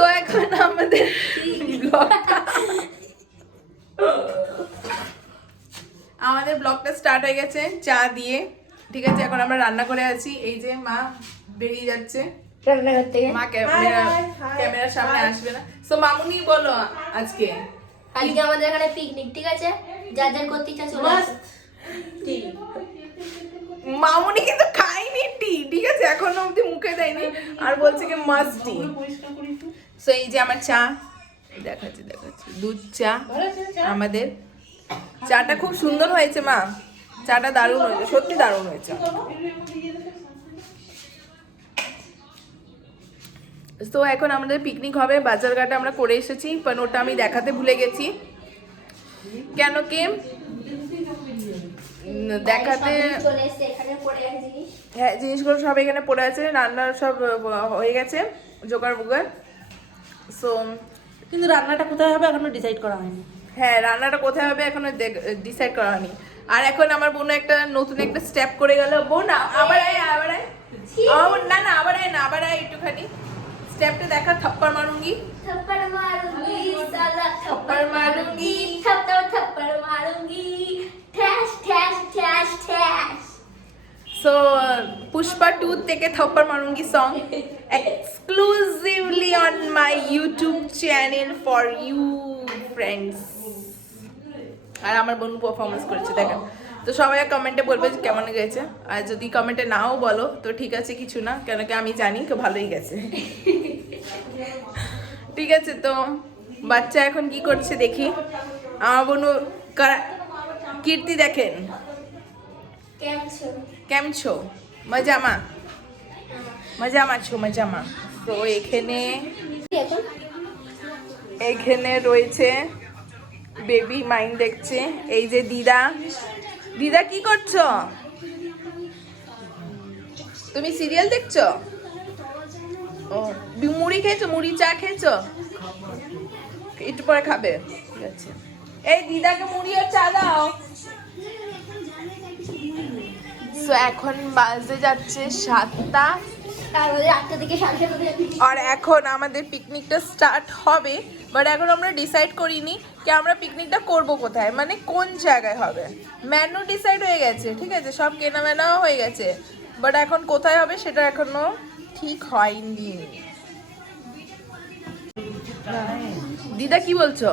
So এখন আমাদের ব্লগটা স্টার্ট হয়ে গেছে চা দিয়ে। ঠিক আছে, এখন আমরা রান্না করে আছি। এই যে মা বেরিয়ে যাচ্ছে রান্নাঘর থেকে। মা ক্যামেরার সামনে আসবে না। সো মামুনি বলো আজকে আমাদের এখানে পিকনিক, ঠিক আছে? যার যার করতে ইচ্ছা চলে আসে। মামুনি কিন্তু খাইনি টি, ঠিক আছে, এখনো অব্দি মুখে দেয়নি আর বলছে কি মাস্ট টি। সো এই যে আমার চা দেখাচ্ছি দুধ চা আমাদের। চাটা খুব সুন্দর হয়েছে মা, চাটা দারুণ হয়েছে, সত্যি দারুণ হয়েছে। তো এখন আমাদের পিকনিক হবে, বাজারঘাটে আমরা করে এসেছি, বাট ওটা আমি দেখাতে ভুলে গেছি। কেন কি দেখাতে, হ্যাঁ জিনিসগুলো সব এখানে পড়ে আছে, রান্নার সব হয়ে গেছে জোগাড় বুগাড়। সো কিন্তু রান্নাটা কোথায় হবে এখনো ডিসাইড করা হয়নি। হ্যাঁ, রান্নাটা কোথায় হবে এখনো ডিসাইড করা হয়নি। আর এখন আমার বোন একটা নতুন একটা স্টেপ করে গেল। বোন আবার আয় আবার আয় একটুখানি স্টেপটা দেখা। থপ্পড় মারুঙ্গি थप्पड़ मारूंगी साला थप्पड़ मारूंगी थप्पड़ मारूंगी ठैश ठैश ठैश ठैश। सो पुष्पा 2 থেকে থপ্পড় মারুঙ্গি song exclusively on my YouTube channel for you friends. আর আমার বোন পারফরমেন্স করেছে দেখেন। তো সবাই কমেন্টে বলবে যে কেমন গেছে, আর যদি কমেন্টে নাও বলো তো ঠিক আছে, কিছু না, কেন কি আমি জানি তো ভালোই গেছে। ঠিক আছে, তো বাচ্চা এখন কি করছে দেখি। আমার বোন কীর্তি দেখেন কেমন ছো, মজামা মজামা। তো এখানে রয়েছে বেবি মাইন্ড দেখছে। এই যে দিদা কি করছো? তুমি সিরিয়াল দেখছো? ও মুড়ি খেয়েছো, মুড়ি চা খেয়েছো? একটু পরে খাবে, ঠিক আছে। এই দিদাকে মুড়ি আর চা দাও। সো এখন বাজে যাচ্ছে 7টা, আর এখন আমাদের পিকনিকটা স্টার্ট হবে। বাট এখন আমরা ডিসাইড করিনি কি আমরা পিকনিকটা করব কোথায়, মানে কোন জায়গায় হবে। মেনু ডিসাইড হয়ে গেছে, ঠিক আছে, সব কেনা মেনাও হয়ে গেছে, বাট এখন কোথায় হবে সেটা এখনো ঠিক হয়নি। দিদা কি বলছো?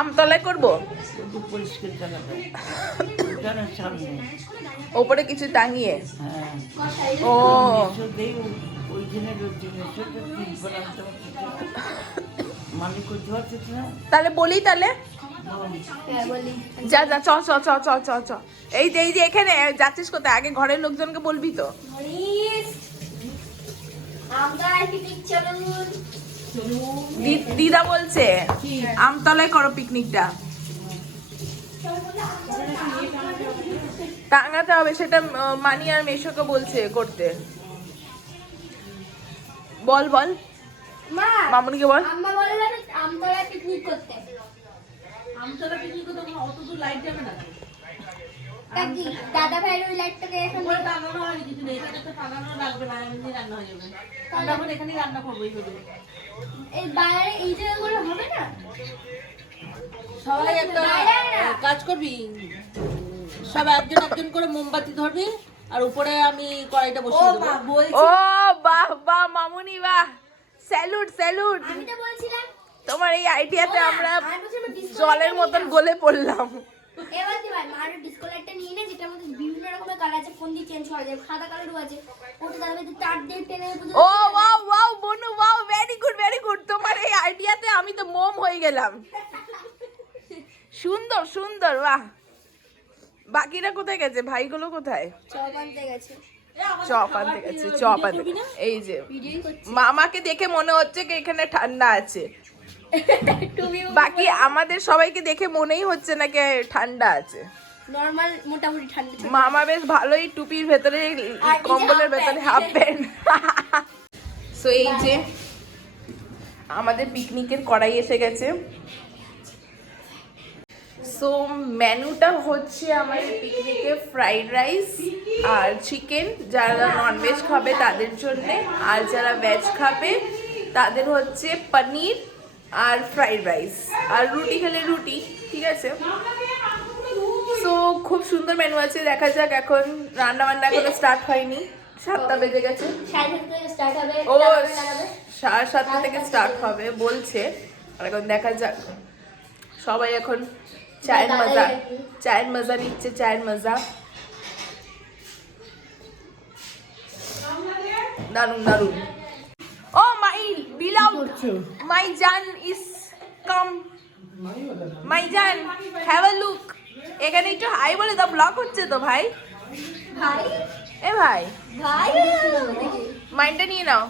আমতলায় করবো? ওপরে কিছু টাঙিয়ে? ও তাহলে বলি, তাহলে যা চ এই যে এখানে যাচ্ছিস কোথায়? আগে ঘরের লোকজনকে বলবি তো। দিদা বলছে আমতলায় করো পিকনিকটা। টাঙাতে হবে, সেটা মানি আর মেশোকে বলছে করতে। বল মামুনিকে বল। আমতলা পিকনিক করতে অত দূর লাইট যাবে না। দাদা ভাইয়ের ওই লাইটটাকে এখন টাঙানো হয়নি, কিছু নেই, এখানে তো টাঙানো লাগবে না, এমনি রান্না হয়ে যাবে। আমরা এখন এখানেই রান্না করবো। এই বাইরে এই জায়গাগুলো হবে না। সবাই একটা কাজ করবি, সব একজন করে মোমবাতি ধরবি, আর উপরে আমি কড়াইটা বসিয়ে দেবো। ও বাহ মামুনি, বাহ, স্যালুট। আমি তো বলছিলাম তোমার এই আইডিয়াতে আমরা জলের মতন গলে পড়লাম। এবার দিবাই মার ডিসকো লাইটটা নিয়ে নে, যেটার মধ্যে বিভিন্ন রকমের কালার আছে, ফোন দিয়ে চেঞ্জ করা যায়, সাদা কালারও আছে, ওটা তাহলে তার দিয়ে টেনে ও ওয়াও বনু, ওয়াও, ভেরি গুড। তোমার এই আইডিয়াতে আমি তো মোম হয়ে গেলাম। সুন্দর, বাহ। বাকিরা কোথায় গেছে? ভাইগুলো কোথায়? চপ আনতে গেছে। এই যে মামাকে দেখে মনে হচ্ছে কি এখানে ঠান্ডা আছে। বাকি আমাদের সবাইকে দেখে মনেই হচ্ছে না কি ঠান্ডা আছে। নরমাল মোটামুটি ঠান্ডা। মামা বেশ ভালোই টুপির ভেতরে, কম্বলের ভেতরে হাফ প্যান্ট। সো এই যে আমাদের পিকনিকের কড়াই এসে গেছে। সো মেনুটা হচ্ছে আমার পিকনিকে ফ্রাইড রাইস আর চিকেন, যারা ননভেজ খাবে তাদের জন্যে, আর যারা ভেজ খাবে তাদের হচ্ছে পনির আর ফ্রাইড রাইস, আর রুটি খেলে রুটি, ঠিক আছে। সো খুব সুন্দর মেনু আছে, দেখা যাক। এখন রান্না বান্না এখনো স্টার্ট হয়নি, 7টা বেজে গেছে। ও 7:30 থেকে স্টার্ট হবে বলছে, আর এখন দেখা যাক। সবাই এখন চায়ের মজা নিচ্ছে, চায়ের মজা। দারুন দারুন। ও মাই beloved, my জান is come, my জান have a look। এখানে একটু হাই বলে দাও, ব্লগ হচ্ছে তো ভাই। ভাই এ ভাই ভাই মাইন্ডটা নিয়ে নাও।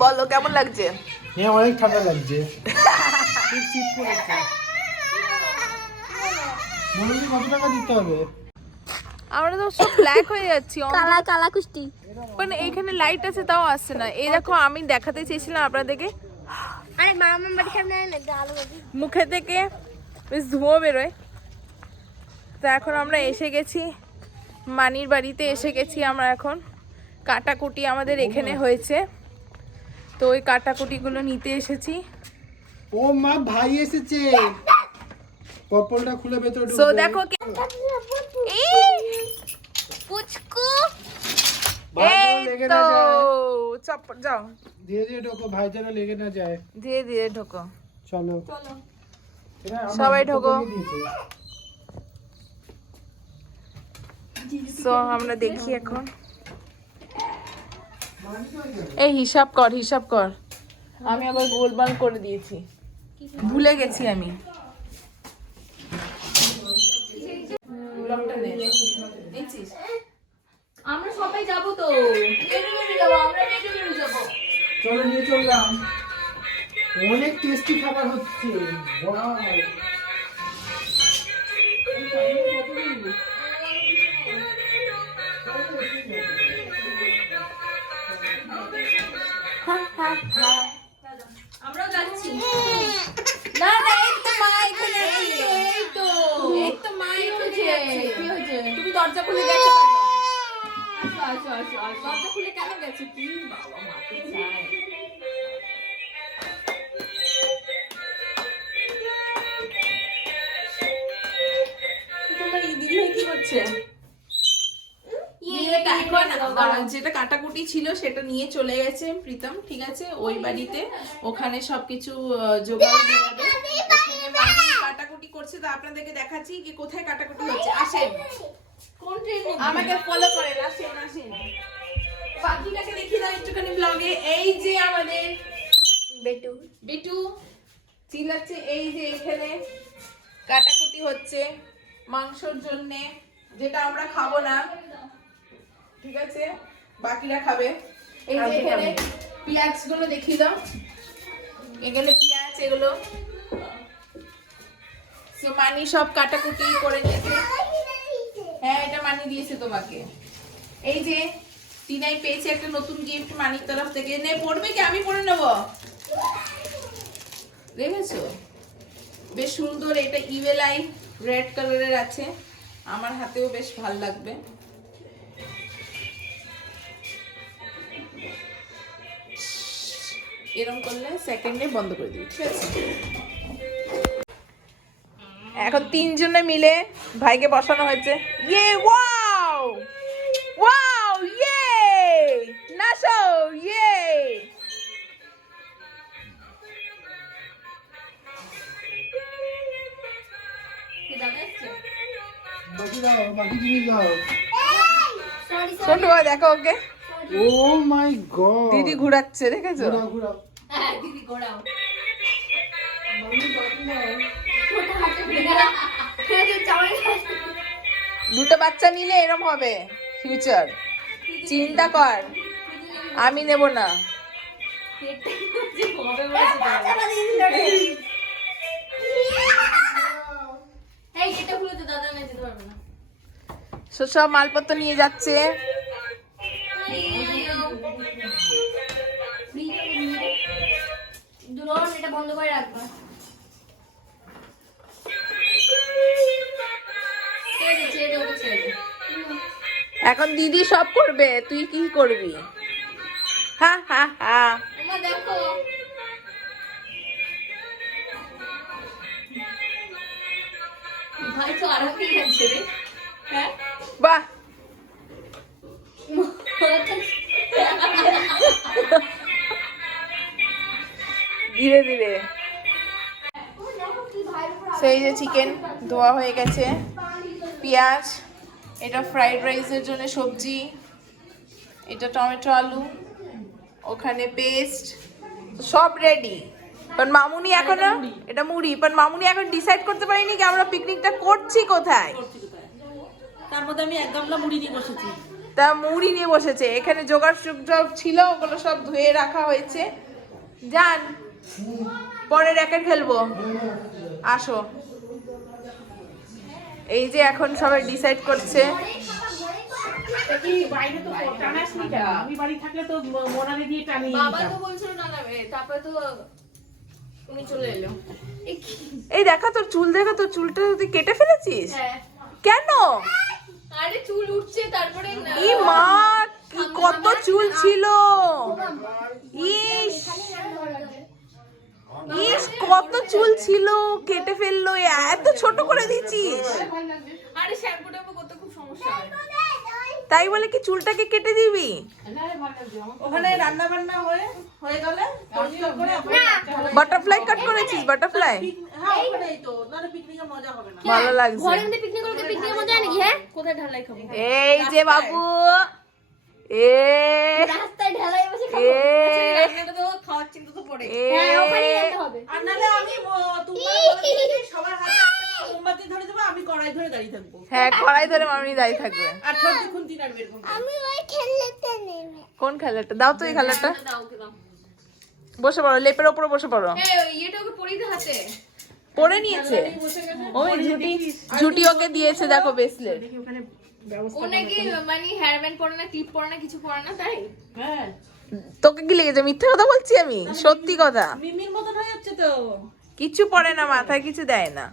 বলো কেমন লাগছে? হ্যাঁ অনেক ঠান্ডা লাগছে, খুব শীত পড়েছে। বলুন কত টাকা দিতে হবে? আমরা তো সব ব্ল্যাক হয়ে যাচ্ছি, কালা কালা কুষ্টি। মানে এইখানে লাইট আছে তাও আসছে না। এই দেখো, আমি দেখাতে চেয়েছিলাম আপনাদেরকে, আরে মামা বাড়ির সামনে না আলো বাজি মুখে থেকে বেশ ধোঁয়া বেরোয়। তো এখন আমরা এসে গেছি মানির বাড়িতে, এসে গেছি আমরা। এখন কাটাকুটি আমাদের এখানে হয়েছে, তো ওই কাটাকুটিগুলো নিতে এসেছি। ও মা, ভাই এসেছে, কপলটা খুলে ভেতরে সো ঢুকবে। দেখো পুচকু, ভাই এই যেন লেগে তো না যায়। চপ যাও, ধীরে ধীরে ঢোকো, ভাই যেন লেগে না যায়। ধীরে ধীরে ঢোকো। চলো এরা আমার সবাই হাতে ঢোকো। দিয়ে দিয়েছে। সো আমরা দেখি এখন। এই হিসাব কর, হিসাব কর। আমি আবার গোলমাল করে দিয়েছি, ভুলে গেছি আমি। আমরা সবাই যাবো তো, চলো নিয়ে চললাম। অনেক টেস্টি খাবার হচ্ছে। ওয়াও। আমরাও যাচ্ছি। না না, এই তো মা এখানে আছে। এই তো মা এখানে আছে। কি হয়েছে? তুমি দরজা খুলে গেছো কেন? দরজা খুলে কেন গেছো? কি বাবা, মাকে চাই। তোমার এই দিদি ভাই কি করছে? যেটা কাটাকুটি ছিল সেটা নিয়ে চলে গেছে প্রীতম, ঠিক আছে, ওই বাড়িতে। ওখানে সবকিছু জোগাড় হয়ে যাবে। ওখানে মামি কাটাকুটি করছে, তো আপনাদেরকে দেখাচ্ছি কি কোথায় কাটাকুটি হচ্ছে। আসেন, আমাকে ফলো করেন, আসেন আসেন। পাখিটাকে দেখিয়ে দাও একটুখানি ব্লগে। এই যে আমাদের বেটু বিটু চিল্লাচ্ছে। এই যে এখানে কাটাকুটি হচ্ছে মাংসর জন্য, যেটা আমরা খাবো না, ঠিক আছে, বাকিরা খাবে। এই যে এখানে পেঁয়াজ গুলো দেখিয়ে দাও, এখানে পেঁয়াজ, এগুলো মানি সব কাটাকুটি করে নিয়েছে। হ্যাঁ, এটা মানি দিয়েছে তোমাকে। এই যে টিনাই পেয়েছে একটা নতুন গিফট মানির তরফ থেকে। নে, পড়বে কি? আমি পড়ে নেবো, দেখেছো? বেশ সুন্দর। এটা ইভেল আই রেড কালারের আছে, আমার হাতেও বেশ ভালো লাগবে। এরকম করলে সেকেন্ডে বন্ধ করে দিই, ঠিক আছে। এখন 3 জনে মিলে ভাইকে বসানো হয়েছে। ইয়ে, ওয়াও ওয়াও, ইয়ে নাচো, ইয়ে। বাকি দাও, বাকি জিনিস দাও। সরি ছোট দেখো ওকে, ও মাই গড, দিদি ঘুরাচ্ছে, দেখেছো? ঘুরাও ঘুরাও। হ্যাঁ দিদি ঘোরাও মামি বাকি দাও। ছোট হাতে ঘোরা চাওয়াই দুটো বাচ্চা নিলে এরম হবে ফিউচার, চিন্তা কর। আমি নেব না। এই এটা খুলে তো দাদা না যেতে পারবে না সব মালপত্র নিয়ে যাচ্ছে। বন্ধ করে রাখবা। ছেড়ে দে, ওকে ছেড়ে দে। এখন দিদি সব করবে, তুই কি করবি? হা হা হা। মা দেখো ভাই তো আরো কি আছে রে। হ্যাঁ বাহ, ধীরে ধীরে। সেই যে চিকেন ধোয়া হয়ে গেছে, পেঁয়াজ, এটা ফ্রাইড রাইসের জন্য সবজি, এটা টমেটো আলু, ওখানে পেস্ট, সব রেডি। पण মামুনি এখনো, এটা মুড়ি, पण মামুনি এখন ডিসাইড করতে পারিনি কি আমরা পিকনিকটা করছি কোথায়। তার মধ্যে আমি 1 গামলা মুড়ি নিয়ে বসেছি। তা মুড়ি নিয়ে বসেছে, এখানে জোগাড় সব ছিল, ওগুলো সব ধুয়ে রাখা হয়েছে। যান, পরে র্যাকেট খেলবো, আসো। এই যে এখন সবাই ডিসাইড করছে। বাইরে তো টানাস নি কেন? আমি বাড়ি থাকলে তো মোনারে দিয়ে টানিয়ে বাবা নিতাম। তো বলছিল টানাবে, তারপরে তো উনি চলে এলো। এই কি? এই দেখা তোর চুল, দেখা তোর চুলটা তুই কেটে ফেলেছিস। হ্যাঁ। কেন? আরে চুল উঠছে তারপরে না। ই মা, কি কত চুল ছিল। ইস ইস, কত চুল ছিল, কেটে ফেললো। এত ছোট করে দিচ্ছিস। আরে শ্যাম্পু ট্যাম্পু করতে খুব সমস্যা হয়। তাই বলে কি চুলটাকে কেটে দিবি? ওখানে রান্না বান্না হয়ে গেলে পরিষ্কার করে বাটারফ্লাই কাট করেছিস? বাটারফ্লাই হ্যাঁ ওখানেই তো, নাহলে পিকনিকে মজা হবে না। ভালো লাগছে। ঘরে মধ্যে পিকনিক করলে পিকনিকের মজা হয় নাকি? হ্যাঁ, কোথায় ঢালাই খাবো? এই যে বাবু, এ রাস্তায় ঢালাই বসে খাবো। এ রান্নাটা তো খাওয়ার চিন্তা তো পড়ে। হ্যাঁ, ওখানেই রাখতে হবে। আর নাহলে আমি তোমার বলে দিলে সবার হাতে একটা মোমবাতি ধরে দেবো, আমি কড়াই ধরে দাঁড়িয়ে থাকবো। হ্যাঁ, কড়াই ধরে মামনি দাঁড়িয়ে থাকবে। আর ছোট খুন্তি আর বের করবো। আমি ওই খেলতে নেবে। কোন খেলাটা? দাও তো এই খেলাটা। দাও ওকে দাও। বসে পড়ো, লেপের ওপরে বসে পড়ো। এই ইয়েটা ওকে পরিয়ে দে হাতে। পরে নিয়েছে ওই ঝুটি, ঝুটি ওকে দিয়েছে, দেখো ব্রেসলেট। দেখি ওখানে ও নাকি মানে হেয়ার ব্যান্ড পরে না, ক্লিপ পরে না, কিছু পরে না, তাই? হ্যাঁ তোকে কি লেগেছে? মিথ্যা কথা বলছি আমি, সত্যি কথা। মিমির মতন হয়ে যাচ্ছে তো। কিছু পড়ে না, মাথায় কিছু দেয় না।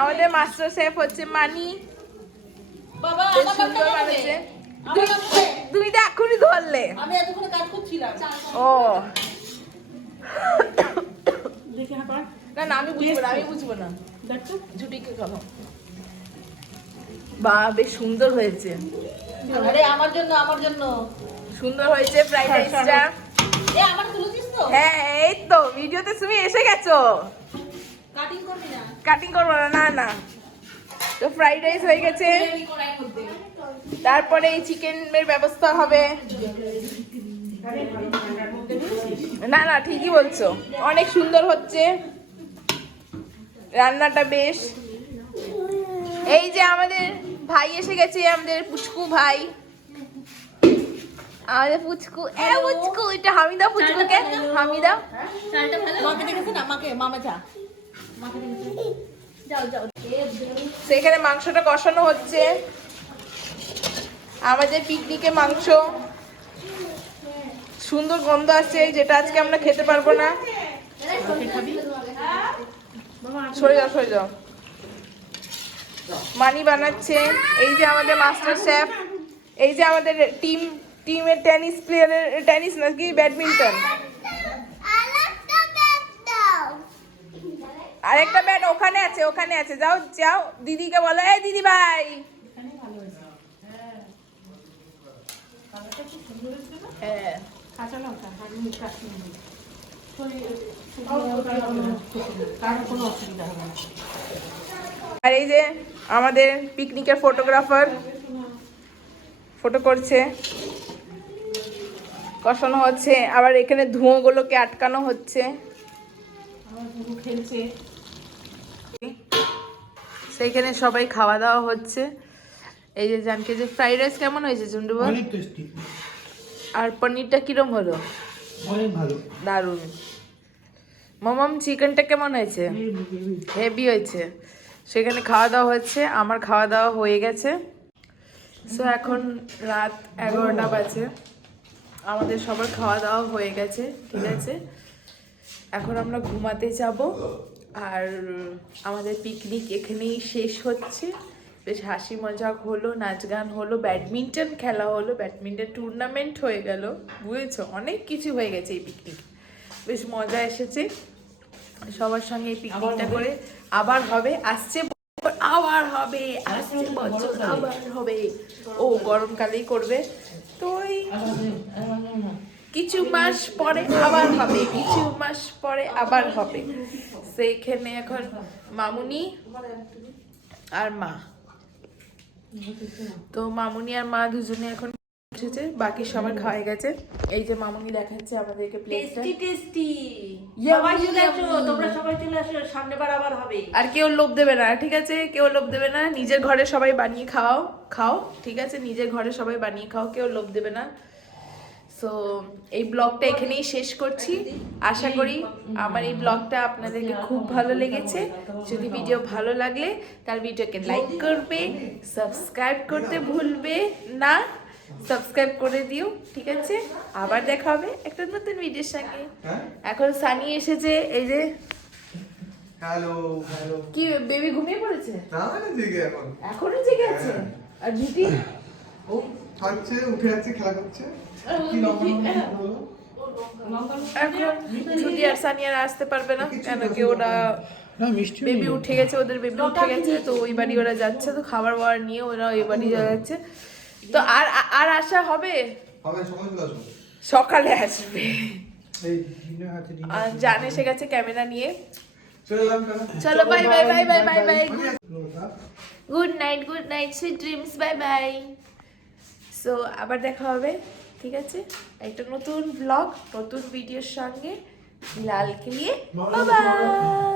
আমাদের মাস্টার শেফ হচ্ছে মানি। বাবা বেশ আমার সুন্দর বাবা বানাচ্ছে। আমার বাবা তুমি তো এখনই ধরলে। আমি এতক্ষণ কাজ করছিলাম। ও দেখি হাঁটা না না, আমি বুঝবো না, আমি বুঝবো না। দেখো ঝুটিকে খাবো। বা বেশ সুন্দর হয়েছে। আরে আমার জন্য সুন্দর হয়েছে ফ্রাইড রাইসটা। এ আমার তুলে দিস তো? হ্যাঁ এই তো ভিডিওতে তুমি এসে গেছো। কাটিং করবি না? কাটিং করবো না, না না। তো ফ্রাইড রাইস হয়ে গেছে, তারপরে এই চিকেনের ব্যবস্থা হবে। না না ঠিকই বলছো, অনেক সুন্দর হচ্ছে রান্নাটা বেশ। এই যে আমাদের ভাই এসে গেছে, আমাদের পুচকু ভাই, আমাদের পুচকু। এ পুচকু, এটা হামিদা পুচকুকে, হামিদা। চালটা ভালো? মাকে দেখেছে না? মাকে, মামা যা। মাকে দেখেছে? যাও যাও। সেখানে মাংসটা কষানো হচ্ছে, আমাদের পিকনিকে মাংস। সুন্দর গন্ধ আসছে, যেটা আজকে আমরা খেতে পারবো না। সরে যাও সরে যাও। মানি বানাচ্ছে, এই যে আমাদের মাস্টার শেফ, এই যে আমাদের টিমের টেনিস প্লেয়ারের, টেনিস নাকি ব্যাডমিন্টন। আরেকটা ব্যাট ওখানে আছে, ওখানে আছে, যাও যাও দিদিকে বলো, এই দিদি ভাই। হ্যাঁ আর এই যে আমাদের পিকনিকের ফটোগ্রাফার ফটো করছে, কষানো হচ্ছে, আবার এখানে ধুঁয়োগুলোকে আটকানো হচ্ছে। সেইখানে সবাই খাওয়া দাওয়া হচ্ছে। এই যে জানকে যে ফ্রাইড রাইস কেমন হয়েছে চন্ডু বল? অনেক টেস্টি, আর পনিরটা কিরম হলো? অনেক ভালো। দারুণ। মামাম চিকেনটা কেমন হয়েছে? হেভি হয়েছে। সেখানে খাওয়া দাওয়া হচ্ছে, আমার খাওয়া দাওয়া হয়ে গেছে। সো এখন রাত 11টা বাজে, আমাদের সবার খাওয়া দাওয়া হয়ে গেছে, ঠিক আছে। এখন আমরা ঘুমাতে যাব, আর আমাদের পিকনিক এখানেই শেষ হচ্ছে। বেশ হাসি মজাক হলো, নাচ গান হলো, ব্যাডমিন্টন খেলা হলো, ব্যাডমিন্টন টুর্নামেন্ট হয়ে গেল, বুঝেছো? অনেক কিছু হয়ে গেছে এই পিকনিক, বেশ মজা এসেছে সবার সঙ্গে এই পিকনিকটা করে। আবার হবে, আসছে আবার হবে, আসছে বছর আবার হবে। ও গরমকালেই করবে, তো ওই কিছু মাস পরে আবার হবে, কিছু মাস পরে আবার হবে। সেইখানে এখন মামুনি আর মা, তো মামুনি আর মা দুজনে এখন এসেছে, বাকি সবার খাওয়া গেছে। এই যে মামুনি দেখাচ্ছে আমাদেরকে প্লেটটা। Tasty tasty. Yummy, সবাই চলে আসো, yummy. তোমরা সবাই চলে আসো, সামনেবার আবার হবে। আর কেউ লোভ দেবে না, ঠিক আছে? কেউ লোভ দেবে না, নিজের ঘরে সবাই বানিয়ে খাও, ঠিক আছে? নিজের ঘরে সবাই বানিয়ে খাও, কেউ লোভ দেবে না। সো এই ব্লগটা এখানেই শেষ করছি। আশা করি আমার এই ব্লগটা আপনাদেরকে খুব ভালো লেগেছে। যদি ভিডিও ভালো লাগলে তার ভিডিওকে লাইক করবে, সাবস্ক্রাইব করতে ভুলবে না, সাবস্ক্রাইব করে দিও, ঠিক আছে? আবার দেখা হবে একটা নতুন ভিডিওর সঙ্গে। এখন সানি এসেছে, এই যে। Hello hello. কি বেবি ঘুমিয়ে পড়েছে? না না জেগে এখন। এখনো জেগে আছে? আর ঝুটি? ও খাচ্ছে, উঠে যাচ্ছে, খেলা করছে। কি লম্বা হলো? এখন ঝুটি আর সানি আর আসতে পারবে না, কেন কি ওরা না মিষ্টি বেবি উঠে গেছে, ওদের বেবি উঠে গেছে, তো ওই বাড়ি ওরা যাচ্ছে, তো খাবার বাবার নিয়ে ওরা ওই বাড়ি যাচ্ছে। তো আর আর আসা হবে? হবে, সময় চলে আসো। সকালে আসবে। এই ডিনার আছে, আর জান এসে গেছে ক্যামেরা নিয়ে। চলে এলাম কেন? চলো bye bye bye bye bye bye, dinner. Good night, sweet dreams, bye bye. So আবার দেখা হবে, ঠিক আছে? একটা নতুন ব্লগ, নতুন ভিডিওর সঙ্গে লালকে নিয়ে। Bye bye.